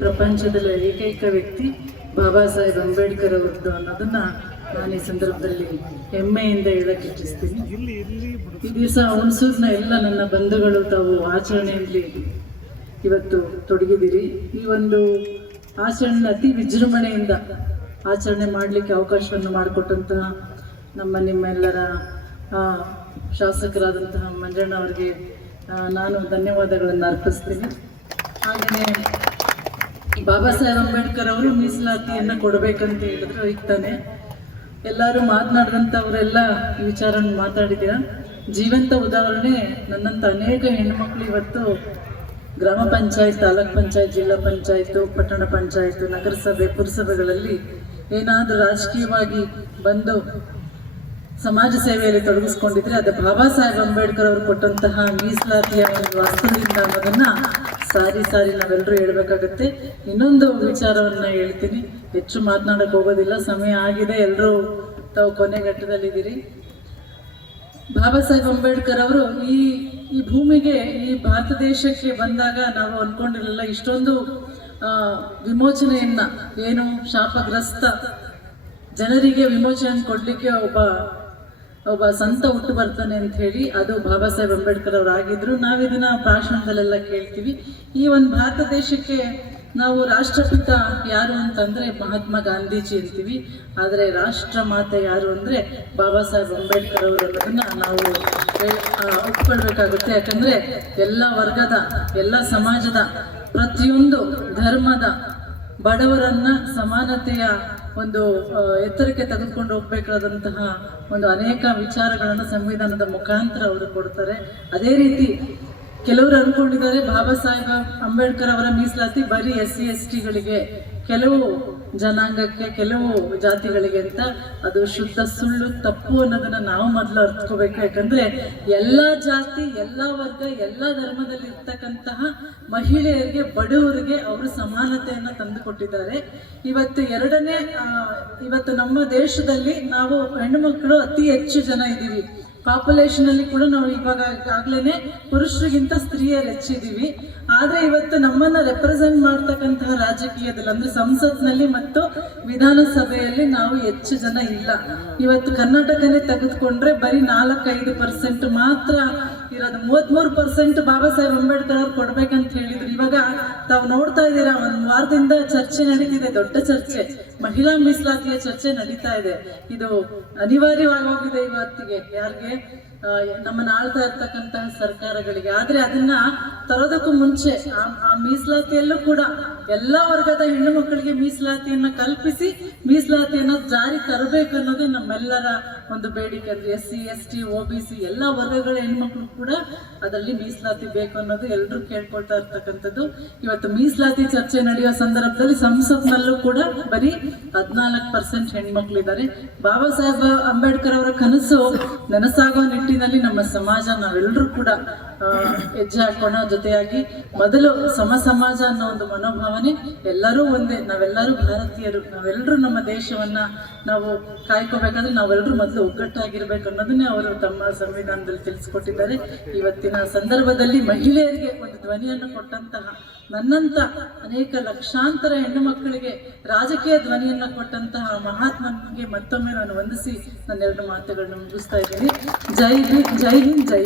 ಪ್ರಪಂಚದಲ್ಲಿ ಏಕೈಕ ವ್ಯಕ್ತಿ ಬಾಬಾ ಸಾಹೇಬ್ ಅಂಬೇಡ್ಕರ್ ಅವರದ್ದು ಅನ್ನೋದನ್ನ ನಾನು ಈ ಸಂದರ್ಭದಲ್ಲಿ ಹೆಮ್ಮೆಯಿಂದ ಹೇಳಕ್ಕೆ ಇಚ್ಛಿಸ್ತೀನಿ. ಈ ದಿವಸ ಹುಣಸೂರಿನ ಎಲ್ಲ ನನ್ನ ಬಂಧುಗಳು ತಾವು ಆಚರಣೆಯಲ್ಲಿ ಇವತ್ತು ತೊಡಗಿದ್ದೀರಿ. ಈ ಒಂದು ಆಚರಣೆ ಅತಿ ವಿಜೃಂಭಣೆಯಿಂದ ಆಚರಣೆ ಮಾಡಲಿಕ್ಕೆ ಅವಕಾಶವನ್ನು ಮಾಡಿಕೊಟ್ಟಂತಹ ನಿಮ್ಮೆಲ್ಲರ ಶಾಸಕರಾದಂತಹ ಮಂಜಣ್ಣ ಅವರಿಗೆ ನಾನು ಧನ್ಯವಾದಗಳನ್ನು ಅರ್ಪಿಸ್ತೀನಿ. ಹಾಗೆಯೇ ಬಾಬಾ ಸಾಹೇಬ್ ಅಂಬೇಡ್ಕರ್ ಅವರು ಮೀಸಲಾತಿಯನ್ನು ಕೊಡಬೇಕಂತ ಹೇಳಿದ್ರು. ಈಗ ತಾನೆ ಎಲ್ಲರೂ ಮಾತನಾಡಿದಂಥವರೆಲ್ಲ ವಿಚಾರವನ್ನು ಮಾತಾಡಿದ್ದೀರ. ಜೀವಂತ ಉದಾಹರಣೆ ನನ್ನಂಥ ಅನೇಕ ಹೆಣ್ಣುಮಕ್ಕಳು ಇವತ್ತು ಗ್ರಾಮ ಪಂಚಾಯತ್, ತಾಲೂಕ್ ಪಂಚಾಯತ್, ಜಿಲ್ಲಾ ಪಂಚಾಯತ್, ಪಟ್ಟಣ ಪಂಚಾಯತ್, ನಗರಸಭೆ, ಪುರಸಭೆಗಳಲ್ಲಿ ಏನಾದರೂ ರಾಜಕೀಯವಾಗಿ ಬಂದು ಸಮಾಜ ಸೇವೆಯಲ್ಲಿ ತೊಡಗಿಸ್ಕೊಂಡಿದ್ರೆ ಅದು ಬಾಬಾ ಸಾಹೇಬ್ ಅಂಬೇಡ್ಕರ್ ಅವರು ಕೊಟ್ಟಂತಹ ಮೀಸಲಾತಿಯ ಒಂದು ವಾಸ್ತವದಿಂದ ಅನ್ನೋದನ್ನು ಸಾರಿ ನಾವೆಲ್ಲರೂ ಹೇಳ್ಬೇಕಾಗತ್ತೆ. ಇನ್ನೊಂದು ವಿಚಾರವನ್ನು ಹೇಳ್ತೀನಿ, ಹೆಚ್ಚು ಮಾತನಾಡಕ್ಕೆ ಹೋಗೋದಿಲ್ಲ, ಸಮಯ ಆಗಿದೆ, ಎಲ್ಲರೂ ತಾವು ಕೊನೆಘಟ್ಟದಲ್ಲಿದ್ದೀರಿ. ಬಾಬಾ ಸಾಹೇಬ್ ಅಂಬೇಡ್ಕರ್ ಅವರು ಈ ಭೂಮಿಗೆ, ಈ ಭಾರತ ದೇಶಕ್ಕೆ ಬಂದಾಗ ನಾವು ಅಂದ್ಕೊಂಡಿರಲಿಲ್ಲ ಇಷ್ಟೊಂದು ವಿಮೋಚನೆಯನ್ನ, ಏನು ಶಾಪಗ್ರಸ್ತ ಜನರಿಗೆ ವಿಮೋಚನೆ ಕೊಡಲಿಕ್ಕೆ ಒಬ್ಬ ಸಂತ ಹುಟ್ಟು ಬರ್ತಾನೆ ಅಂತ ಹೇಳಿ. ಅದು ಬಾಬಾ ಸಾಹೇಬ್ ಅಂಬೇಡ್ಕರ್ ಅವರು ಆಗಿದ್ರು. ನಾವಿದನ್ನ ಭಾಷಣದಲ್ಲೆಲ್ಲ ಕೇಳ್ತೀವಿ. ಈ ಒಂದು ಭಾರತ ದೇಶಕ್ಕೆ ನಾವು ರಾಷ್ಟ್ರಪಿತ ಯಾರು ಅಂತಂದರೆ ಮಹಾತ್ಮ ಗಾಂಧೀಜಿ ಅಂತೀವಿ. ಆದರೆ ರಾಷ್ಟ್ರ ಮಾತೆ ಯಾರು ಅಂದರೆ ಬಾಬಾ ಸಾಹೇಬ್ ಅಂಬೇಡ್ಕರ್ ಅವರು ಅನ್ನೋದನ್ನ ನಾವು ಒಪ್ಕೊಳ್ಬೇಕಾಗುತ್ತೆ. ಯಾಕಂದರೆ ಎಲ್ಲ ವರ್ಗದ, ಎಲ್ಲ ಸಮಾಜದ, ಪ್ರತಿಯೊಂದು ಧರ್ಮದ ಬಡವರನ್ನ ಸಮಾನತೆಯ ಒಂದು ಎತ್ತರಕ್ಕೆ ತೆಗೆದುಕೊಂಡು ಹೋಗ್ಬೇಕಾದಂತಹ ಒಂದು ಅನೇಕ ವಿಚಾರಗಳನ್ನು ಸಂವಿಧಾನದ ಮುಖಾಂತರ ಅವರು ಕೊಡ್ತಾರೆ. ಅದೇ ರೀತಿ ಕೆಲವರು ಅಂದ್ಕೊಂಡಿದ್ದಾರೆ ಬಾಬಾ ಸಾಹೇಬ್ ಅಂಬೇಡ್ಕರ್ ಅವರ ಮೀಸಲಾತಿ ಬರೀ SC/STಗಳಿಗೆ, ಕೆಲವು ಜನಾಂಗಕ್ಕೆ, ಕೆಲವು ಜಾತಿಗಳಿಗೆ ಅಂತ. ಅದು ಶುದ್ಧ ಸುಳ್ಳು, ತಪ್ಪು ಅನ್ನೋದನ್ನ ನಾವು ಮೊದಲು ಅರ್ಥಕೋಬೇಕು. ಯಾಕಂದ್ರೆ ಎಲ್ಲ ಜಾತಿ, ಎಲ್ಲ ವರ್ಗ, ಎಲ್ಲ ಧರ್ಮದಲ್ಲಿ ಇರ್ತಕ್ಕಂತಹ ಮಹಿಳೆಯರಿಗೆ, ಬಡವರಿಗೆ ಅವರು ಸಮಾನತೆಯನ್ನು ತಂದುಕೊಟ್ಟಿದ್ದಾರೆ. ಇವತ್ತು ನಮ್ಮ ದೇಶದಲ್ಲಿ ನಾವು ಹೆಣ್ಣು ಮಕ್ಕಳು ಅತಿ ಹೆಚ್ಚು ಜನ ಇದ್ದೀವಿ. ಪಾಪ್ಯುಲೇಷನ್ ಅಲ್ಲಿ ಕೂಡ ನಾವು ಈಗಾಗಲೇ ಪುರುಷರಿಗಿಂತ ಸ್ತ್ರೀಯರು ಹೆಚ್ಚಿದ್ದೀವಿ. ಆದರೆ ಇವತ್ತು ನಮ್ಮನ್ನ ರೆಪ್ರೆಸೆಂಟ್ ಮಾಡ್ತಕ್ಕಂತಹ ರಾಜಕೀಯದಲ್ಲಿ ಅಂದ್ರೆ ಸಂಸತ್ನಲ್ಲಿ ಮತ್ತು ವಿಧಾನಸಭೆಯಲ್ಲಿ ನಾವು ಹೆಚ್ಚು ಜನ ಇಲ್ಲ. ಇವತ್ತು ಕರ್ನಾಟಕನೇ ತೆಗೆದುಕೊಂಡ್ರೆ ಬರೀ 4-5% ಮಾತ್ರ ಇರೋದು. 33% ಬಾಬಾ ಸಾಹೇಬ್ ಅಂಬೇಡ್ಕರ್ ಅವ್ರು ಕೊಡ್ಬೇಕಂತ ಹೇಳಿದ್ರು. ಇವಾಗ ತಾವು ನೋಡ್ತಾ ಇದ್ದೀರಾ, ಒಂದು ವಾರದಿಂದ ಚರ್ಚೆ ನಡೀತಿದೆ, ದೊಡ್ಡ ಚರ್ಚೆ, ಮಹಿಳಾ ಮೀಸಲಾತಿಯ ಚರ್ಚೆ ನಡೀತಾ ಇದೆ. ಇದು ಅನಿವಾರ್ಯವಾಗಿ ಹೋಗಿದೆ ಇವತ್ತಿಗೆ. ಯಾರಿಗೆ? ನಮ್ಮನ್ನ ಆಳ್ತಾ ಇರ್ತಕ್ಕಂತಹ ಸರ್ಕಾರಗಳಿಗೆ. ಆದ್ರೆ ಅದನ್ನ ತರೋದಕ್ಕೂ ಮುಂಚೆ ಆ ಮೀಸಲಾತಿಯಲ್ಲೂ ಕೂಡ ಎಲ್ಲ ವರ್ಗದ ಹೆಣ್ಣು ಮಕ್ಕಳಿಗೆ ಮೀಸಲಾತಿಯನ್ನ ಕಲ್ಪಿಸಿ ಮೀಸಲಾತಿಯನ್ನ ಜಾರಿ ತರಬೇಕನ್ನೋದೇ ನಮ್ಮೆಲ್ಲರ ಒಂದು ಬೇಡಿಕೆ. ಅಂದ್ರೆ SC/ST, OBC ಎಲ್ಲ ವರ್ಗಗಳ ಹೆಣ್ಮಕ್ಳು ಕೂಡ ಅದರಲ್ಲಿ ಮೀಸಲಾತಿ ಬೇಕು ಅನ್ನೋದು ಎಲ್ಲರೂ ಕೇಳ್ಕೊಳ್ತಾ ಇರ್ತಕ್ಕಂಥದ್ದು. ಇವತ್ತು ಮೀಸಲಾತಿ ಚರ್ಚೆ ನಡೆಯುವ ಸಂದರ್ಭದಲ್ಲಿ ಸಂಸತ್ನಲ್ಲೂ ಕೂಡ ಬರೀ 14% ಹೆಣ್ಮಕ್ಳಿದ್ದಾರೆ. ಬಾಬಾ ಸಾಹೇಬ್ ಅಂಬೇಡ್ಕರ್ ಅವರ ಕನಸು ನನಸಾಗುವ ನಿಟ್ಟಿನಲ್ಲಿ ನಮ್ಮ ಸಮಾಜ, ನಾವೆಲ್ಲರೂ ಕೂಡ ಹೆಜ್ಜೆ ಹಾಕೋಣ. ಜೊತೆಯಾಗಿ ಮೊದಲು ಸಮಾಜ ಅನ್ನೋ ಒಂದು ಮನೋಭಾವನೆ, ಎಲ್ಲರೂ ಒಂದೇ, ನಾವೆಲ್ಲರೂ ಭಾರತೀಯರು, ನಾವೆಲ್ಲರೂ ನಮ್ಮ ದೇಶವನ್ನ ನಾವು ಕಾಯ್ಕೋಬೇಕಾದ್ರೆ ನಾವೆಲ್ಲರೂ ಮೊದಲು ಒಗ್ಗಟ್ಟಾಗಿರ್ಬೇಕು ಅನ್ನೋದನ್ನೇ ಅವರು ತಮ್ಮ ಸಂವಿಧಾನದಲ್ಲಿ ತಿಳಿಸ್ಕೊಟ್ಟಿದ್ದಾರೆ. ಇವತ್ತಿನ ಸಂದರ್ಭದಲ್ಲಿ ಮಹಿಳೆಯರಿಗೆ ಒಂದು ಧ್ವನಿಯನ್ನು ಕೊಟ್ಟಂತಹ, ನನ್ನಂತ ಅನೇಕ ಲಕ್ಷಾಂತರ ಹೆಣ್ಣು ಮಕ್ಕಳಿಗೆ ರಾಜಕೀಯ ಧ್ವನಿಯನ್ನ ಕೊಟ್ಟಂತಹ ಮಹಾತ್ಮನಿಗೆ ಮತ್ತೊಮ್ಮೆ ನಾನು ವಂದಿಸಿ ನನ್ನ 2 ಮಾತುಗಳನ್ನು ಮುಗಿಸ್ತಾ ಇದ್ದೀನಿ. ಜೈ ಹಿಂದ್, ಜೈ ಹಿಂದ್, ಜೈ